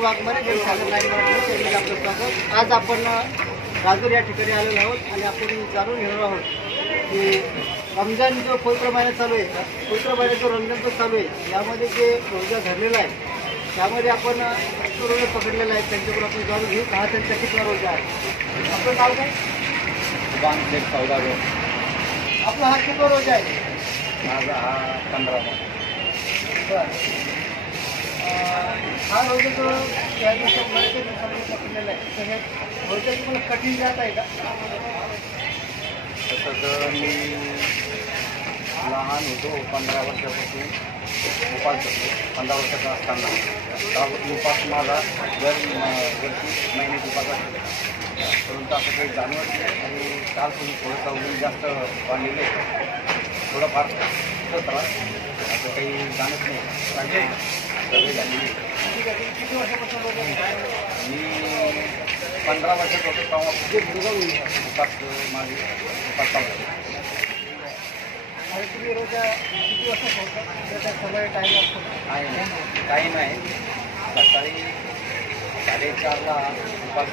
वाघमारे जे सागर नाईक आपलं स्वागत. आज आपण राजूर या ठिकाणी आलेलो आहोत आणि आपण जाणून घेणार आहोत की रमजान जो पवित्र महिना चालू आहे, पवित्र महिना जो रमजान जो चालू आहे यामध्ये जे रोजा धरलेला आहे त्यामध्ये आपण रोजा पकडलेला आहे. त्यांच्याकडून आपण जाणून घेऊ हा त्यांचा कितवा रोजा आहे. आपलं नाव काय? आपला हा कितवा रोजा आहे? माझा हा 15वा. हा रोजा जो या दिवसामध्ये पकडलेला आहे तर हे रोजा तुम्हाला कठीण जात आहे का? तसं तर मी लहान होतो 15 वर्षापासून उपास करतो. 15 वर्षाचा असताना त्यापासून उपास माझा वर्षी महिन्यात उपास असतो. परंतु असं काही जाणवत नाही आणि कालपासून थोडंसं ऊन जास्त वाढलेलं आहे. थोडंफार त्रास असं काही जाणत नाही. सवय झालेली किती वर्षापासून रोजा मी 15 वर्षात होतो तेव्हा उपास माझे उपास चालू. आणि तुम्ही रोजा किती वाजता सोडता? त्याचा समय टाईम असतो? टाईम आहे. सकाळी 4:30ला उपास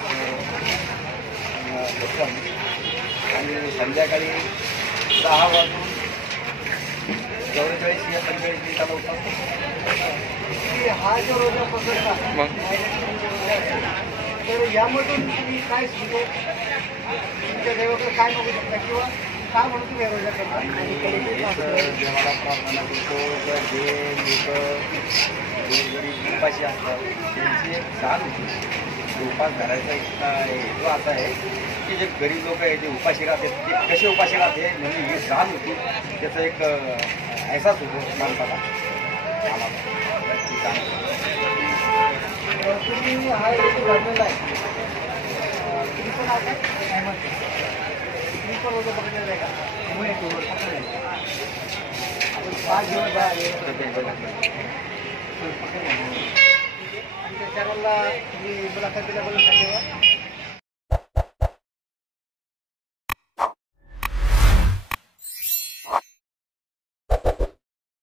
होतो आणि संध्याकाळी 6 वाजून 44 या 45 मिनिटाला उपास होतो. हा जो रोजा पकडता तर यामधून तुम्ही काय म्हणजे तुमच्या देवाकडे काय मागू शकता किंवा काय म्हणून तुम्ही रोजा करता? देवाला प्रार्थना करतो तर जे लोक गरीब उपाशी असतात त्यांची एक जाण होती. उपास धरायचा एक हेतू असा आहे की जे गरीब लोक आहे जे उपाशी राहतात ते कसे उपाशी राहते म्हणजे ही जाण होती. त्याचा एक अहसास होतो माणसाला. तुम्ही हा रोजा भरलेला आहे. तुम्ही पण आहे का? तुम्ही पण रोजा पकडलेला आहे का? आपण 5 दिवस आणि त्या चॅनलला तुम्ही मुलाखत दिल्याबद्दल धन्यवाद.